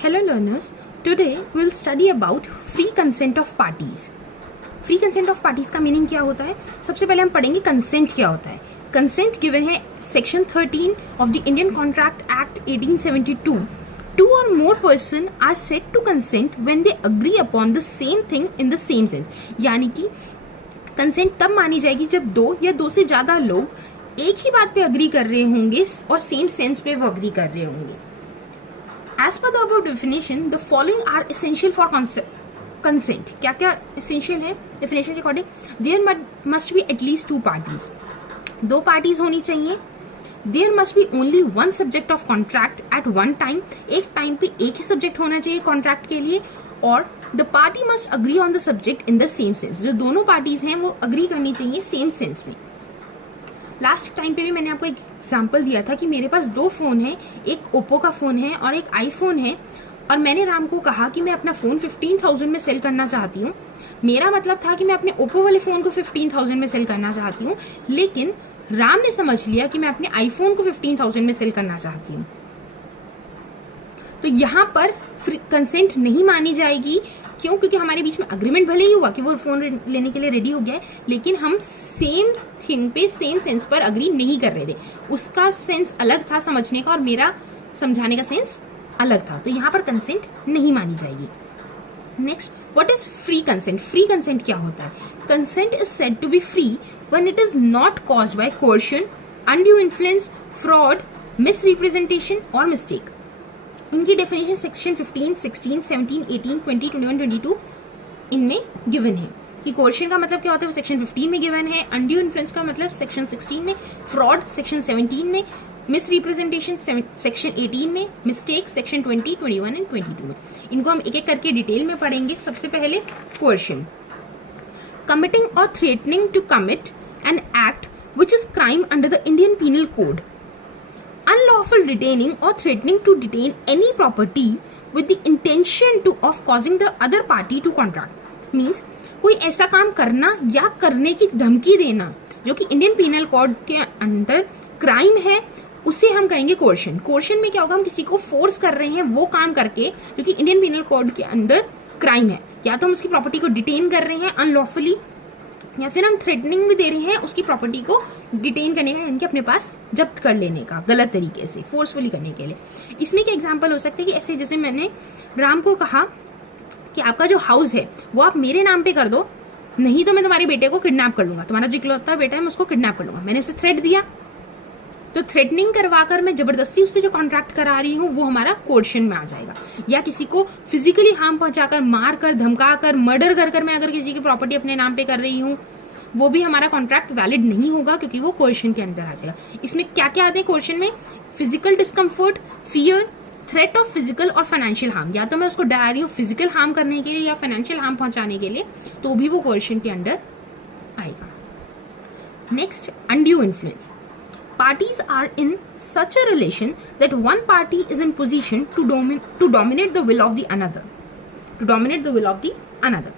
Hello learners, today we will study about free consent of parties. Free consent of parties का meaning क्या होता है? सबसे पहले हम पढ़ेंगे कंसेंट क्या होता है. कंसेंट गिवन है section 13 of the Indian contract act 1872. Two or more person are said to consent when they agree upon the same thing in the same sense. यानी कि कंसेंट तब मानी जाएगी जब दो या दो से ज्यादा लोग एक ही बात पे अग्री कर रहे होंगे और सेम सेंस पे वो अग्री कर रहे होंगे. As per the above definition, the following are essential for consent. क्या क्या essential है definition के according? There must be at least two parties. दो parties होनी चाहिए. There must be only one subject of contract at one time. एक time पे एक ही सब्जेक्ट होना चाहिए कॉन्ट्रैक्ट के लिए. और the party must agree on the subject in the same sense. जो दोनों parties हैं वो अग्री करनी चाहिए सेम सेंस में. लास्ट टाइम पे भी मैंने आपको एक एग्जाम्पल दिया था कि मेरे पास दो फोन है, एक ओप्पो का फोन है और एक आईफोन है, और मैंने राम को कहा कि मैं अपना फोन 15,000 में सेल करना चाहती हूँ. मेरा मतलब था कि मैं अपने ओप्पो वाले फोन को 15,000 में सेल करना चाहती हूँ, लेकिन राम ने समझ लिया कि मैं अपने आईफोन को 15,000 में सेल करना चाहती हूँ. तो यहाँ पर कंसेंट नहीं मानी जाएगी. क्यों? क्योंकि हमारे बीच में अग्रीमेंट भले ही हुआ कि वो फोन लेने के लिए रेडी हो गया है, लेकिन हम सेम थिंग पे सेम सेंस पर अग्री नहीं कर रहे थे. उसका सेंस अलग था समझने का और मेरा समझाने का सेंस अलग था. तो यहाँ पर कंसेंट नहीं मानी जाएगी. Next, what is free consent? Free consent क्या होता है? Consent is said to be free when it is not caused by coercion, undue influence, fraud, misrepresentation और मिस्टेक. इनकी डेफिनेशन सेक्शन 15, 16, 17, 18, 20, 21, 22 इनमें गिवन है. कि कोर्शन का मतलब क्या होता है वो सेक्शन 15 में गिवन है, अनड्यू इन्फ्लुएंस का मतलब सेक्शन 16 में, फ्रॉड सेक्शन 17 में, मिस रिप्रेजेंटेशन सेक्शन 18 में, मिस्टेक सेक्शन 20, 21 एंड 22 में. इनको हम एक एक करके डिटेल में पढ़ेंगे. सबसे पहले कोर्शन. कमिटिंग और threatening to commit an act which is crime under the Indian penal code. Unlawful detaining or threatening to detain any property with the intention of causing the other party to contract means कोई ऐसा काम करना या करने की धमकी देना जो कि इंडियन पीनल कोड के अंदर क्राइम है, उसे हम कहेंगे कोर्शन. कोर्शन में क्या होगा? हम किसी को फोर्स कर रहे हैं वो काम करके जो कि इंडियन पीनल कोड के अंदर क्राइम है. या तो हम उसकी प्रॉपर्टी को डिटेन कर रहे हैं अनलॉफुली, या फिर हम थ्रेटनिंग भी दे रहे हैं उसकी प्रॉपर्टी को डिटेन करने का, यानी कि अपने पास जब्त कर लेने का, गलत तरीके से फोर्सफुली करने के लिए. इसमें क्या एग्जांपल हो सकते हैं कि ऐसे जैसे मैंने राम को कहा कि आपका जो हाउस है वो आप मेरे नाम पे कर दो, नहीं तो मैं तुम्हारे बेटे को किडनैप कर लूंगा, तुम्हारा जो इकलौता बेटा है मैं उसको किडनैप कर लूंगा. मैंने उसे थ्रेट दिया, तो थ्रेटनिंग करवाकर मैं जबरदस्ती उससे जो कॉन्ट्रैक्ट करा रही हूँ वो हमारा कोर्शन में आ जाएगा. या किसी को फिजिकली हार्म पहुंचाकर, मार कर, धमका कर, मर्डर कर कर मैं अगर किसी की प्रॉपर्टी अपने नाम पे कर रही हूँ, वो भी हमारा कॉन्ट्रैक्ट वैलिड नहीं होगा क्योंकि वो कोर्शन के अंदर आ जाएगा. इसमें क्या क्या आते हैं कोर्शन में? Physical discomfort, fear, threat of physical और फाइनेंशियल हार्म. या तो मैं उसको डरा रही हूँ फिजिकल हार्म करने के लिए या फाइनेंशियल हार्म पहुंचाने के लिए, तो भी वो कोर्शन के अंदर आएगा. Next, undue influence. Parties are in such a relation that one party is in position to dominate the will of the another,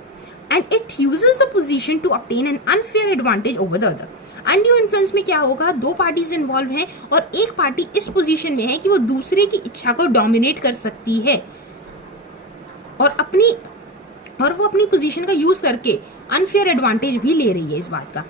and it uses the position to obtain an unfair advantage over the other. Undue influence में क्या होगा? दो parties involve हैं और एक party इस position में है कि वो दूसरे की इच्छा को डोमिनेट कर सकती है और वो अपनी पोजीशन का यूज करके अनफेयर एडवांटेज भी ले रही है इस बात का.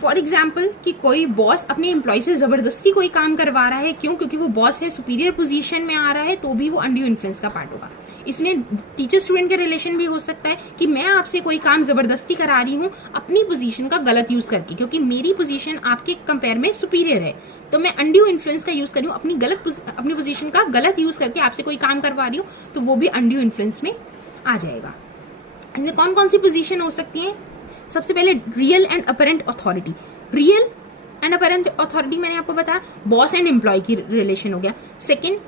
फॉर एग्जाम्पल कि कोई बॉस अपने एम्प्लॉय से जबरदस्ती कोई काम करवा रहा है, क्यों? क्योंकि वो बॉस है, सुपीरियर पोजीशन में आ रहा है, तो भी वो अनड्यू इन्फ्लुएंस का पार्ट होगा. इसमें टीचर स्टूडेंट के रिलेशन भी हो सकता है कि मैं आपसे कोई काम जबरदस्ती करा रही हूँ अपनी पोजीशन का गलत यूज करके, क्योंकि मेरी पोजीशन आपके कंपेयर में सुपीरियर है, तो मैं अनड्यू इन्फ्लुएंस का यूज कर रही हूँ, अपनी पोजीशन का गलत यूज करके आपसे कोई काम करवा रही हूँ, तो वो भी अनड्यू इन्फ्लुएंस में आ जाएगा. इनमें कौन कौन सी पोजीशन हो सकती है? सबसे पहले real and apparent authority. Real and apparent authority मैंने आपको बताया बॉस एंड एम्प्लॉय की रिलेशन हो गया. Second,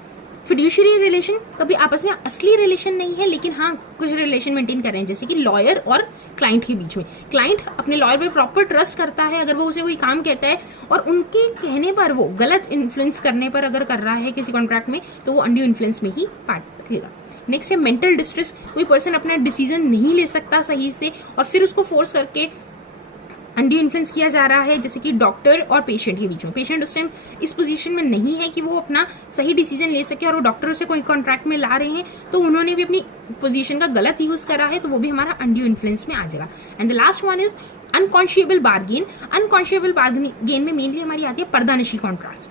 fiduciary relation. कभी आपस में असली रिलेशन नहीं है लेकिन हाँ कुछ रिलेशन मेंटेन कर रहे हैं, जैसे कि लॉयर और क्लाइंट के बीच में. क्लाइंट अपने लॉयर पर प्रॉपर ट्रस्ट करता है, अगर वो उसे कोई काम कहता है और उनके कहने पर वो गलत इन्फ्लुएंस करने पर अगर कर रहा है किसी कॉन्ट्रैक्ट में, तो वो अनड्यू इन्फ्लुएंस में ही पार्ट लेगा. नेक्स्ट है मेंटल डिस्ट्रेस. कोई पर्सन अपना डिसीजन नहीं ले सकता सही से और फिर उसको फोर्स करके अनड्यू इन्फ्लुएंस किया जा रहा है, जैसे कि डॉक्टर और पेशेंट के बीच में। पेशेंट उस टाइम इस पोजीशन में नहीं है कि वो अपना सही डिसीजन ले सके, और वो डॉक्टर से कोई कॉन्ट्रैक्ट में ला रहे हैं तो उन्होंने भी अपनी पोजीशन का गलत यूज करा है, तो वो भी हमारा अनड्यू इन्फ्लुएंस में आ जाएगा। And the last one is unconscionable bargain. Unconscionable bargain में मेनली हमारी आती है पर्दानशी कॉन्ट्रैक्ट।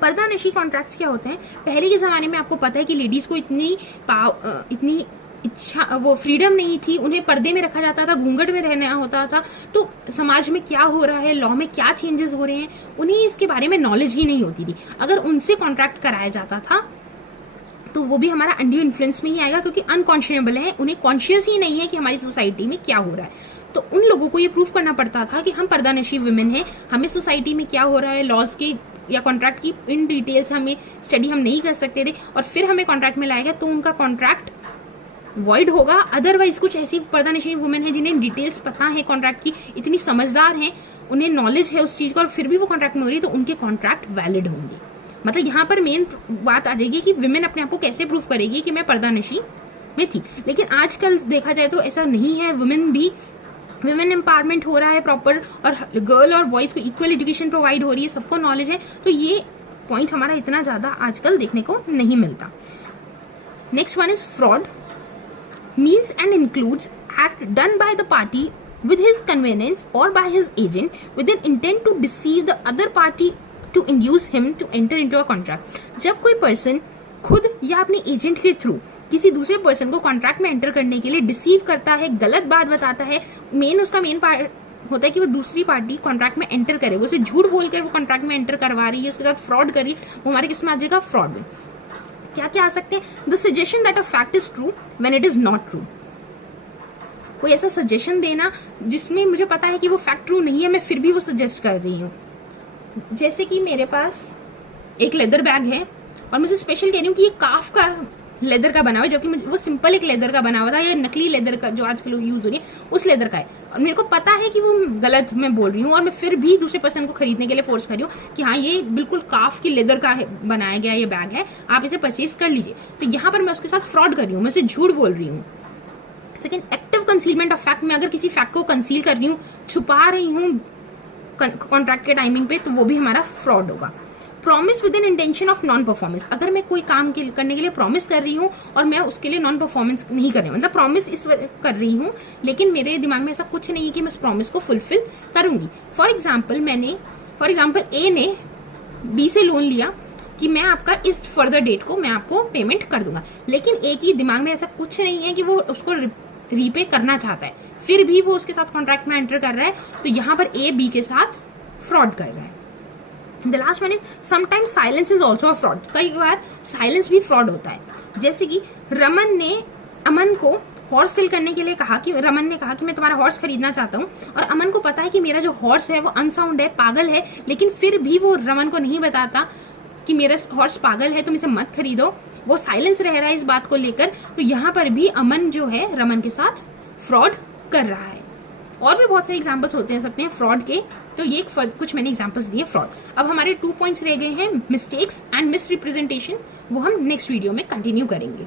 पर्दानशी कॉन्ट्रैक्ट्स क्या होते हैं? पहले के ज़माने में आपको पता है कि लेडीज़ को इतनी इच्छा, वो फ्रीडम नहीं थी, उन्हें पर्दे में रखा जाता था, घूंघट में रहना होता था। तो समाज में क्या हो रहा है, लॉ में क्या चेंजेस हो रहे हैं, उन्हें इसके बारे में नॉलेज ही नहीं होती थी। अगर उनसे कॉन्ट्रैक्ट कराया जाता था तो वो भी हमारा अनड्यू इन्फ्लुएंस में ही आएगा, क्योंकि अनकॉन्शियबल है, उन्हें कॉन्शियस ही नहीं है कि हमारी सोसाइटी में क्या हो रहा है। तो उन लोगों को ये प्रूव करना पड़ता था कि हम पर्दानशी वुमेन हैं, हमें सोसाइटी में क्या हो रहा है, लॉज के या कॉन्ट्रैक्ट की इन डिटेल्स हमें स्टडी हम नहीं कर सकते थे, और फिर हमें कॉन्ट्रैक्ट में लाएगा तो उनका कॉन्ट्रैक्ट वॉइड होगा। अदरवाइज कुछ ऐसी पर्दानशी वुमेन है जिन्हें डिटेल्स पता है कॉन्ट्रैक्ट की, इतनी समझदार हैं, उन्हें नॉलेज है उस चीज का, और फिर भी वो कॉन्ट्रैक्ट में हो रही है, तो उनके कॉन्ट्रैक्ट वैलिड होंगे। मतलब यहाँ पर मेन बात आ जाएगी कि विमेन अपने आप को कैसे प्रूव करेगी कि मैं पर्दानशी में थी। लेकिन आजकल देखा जाए तो ऐसा नहीं है, विमेन एम्पावरमेंट हो रहा है प्रॉपर, और गर्ल और बॉयज को इक्वल एजुकेशन प्रोवाइड हो रही है, सबको नॉलेज है। तो ये पॉइंट हमारा इतना ज्यादा आजकल देखने को नहीं मिलता। Next one is fraud. Means and includes act done by the party with his convenience or by his agent with an intent to deceive the other party to induce him to enter into a contract। जब कोई person खुद या अपने agent के through किसी दूसरे person को contract में एंटर करने के लिए डिसीव करता है, गलत बात बताता है, उसका मेन पार्ट होता है कि वो दूसरी पार्टी कॉन्ट्रैक्ट में एंटर करे, वो उसे झूठ बोलकर वो कॉन्ट्रैक्ट में एंटर करवा रही है, उसके साथ फ्रॉड कर रही है, वो हमारे किस में आ जाएगा? फ्रॉड में। क्या क्या आ सकते हैं? The suggestion that a fact is true when it is not true. कोई ऐसा सजेशन देना जिसमें मुझे पता है कि वो फैक्ट ट्रू नहीं है, मैं फिर भी वो सजेस्ट कर रही हूँ। जैसे कि मेरे पास एक लेदर बैग है और मुझे स्पेशल कह रही हूँ कि ये काफ का लेदर का बना हुआ है, जबकि वो सिंपल एक लेदर का बना हुआ था, या नकली लेदर का जो आजकल यूज हो रही है उस लेदर का है, और मेरे को पता है कि वो गलत मैं बोल रही हूँ, और मैं फिर भी दूसरे पर्सन को खरीदने के लिए फोर्स कर रही हूँ कि हाँ ये बिल्कुल काफ की लेदर का बनाया गया ये बैग है, आप इसे परचेज कर लीजिए। तो यहाँ पर मैं उसके साथ फ्रॉड कर रही हूँ, मैं उसे झूठ बोल रही हूँ। Second, active concealment of fact. मैं अगर किसी फैक्ट को कंसील कर रही हूँ, छुपा रही हूँ कॉन्ट्रैक्ट के टाइमिंग पे, तो वो भी हमारा फ्रॉड होगा। Promise with in intention of non performance. अगर मैं कोई काम करने के लिए प्रॉमिस कर रही हूँ और मैं उसके लिए नॉन परफॉर्मेंस नहीं कर रही हूँ, मतलब प्रॉमिस इस कर रही हूँ लेकिन मेरे दिमाग में ऐसा कुछ नहीं है कि मैं उस प्रॉमिस को फुलफिल करूंगी। फॉर एग्जाम्पल ए ने बी से लोन लिया कि मैं आपका इस फर्दर डेट को मैं आपको पेमेंट कर दूंगा, लेकिन ए की दिमाग में ऐसा कुछ नहीं है कि वो उसको रीपे करना चाहता है, फिर भी वो उसके साथ कॉन्ट्रैक्ट में एंटर कर रहा है, तो यहाँ पर ए बी के साथ फ्रॉड कर रहा है। The last one is sometimes silence is also a fraud. कई बार साइलेंस भी फ्रॉड होता है। जैसे कि रमन ने अमन को हॉर्स सेल करने के लिए कहा कि रमन ने कहा कि मैं तुम्हारा हॉर्स खरीदना चाहता हूँ, और अमन को पता है कि मेरा जो हॉर्स है वो अनसाउंड है, पागल है, लेकिन फिर भी वो रमन को नहीं बताता कि मेरा हॉर्स पागल है, तुम इसे मत खरीदो। वो साइलेंस रह रहा है इस बात को लेकर, तो यहाँ पर भी अमन जो है रमन के साथ फ्रॉड कर रहा है। और भी बहुत सारे एग्जांपल्स होते सकते हैं फ्रॉड के, तो ये कुछ मैंने एग्जांपल्स दिए फ्रॉड। अब हमारे 2 पॉइंट्स रह गए हैं, मिस्टेक्स एंड मिसरिप्रेजेंटेशन, वो हम नेक्स्ट वीडियो में कंटिन्यू करेंगे।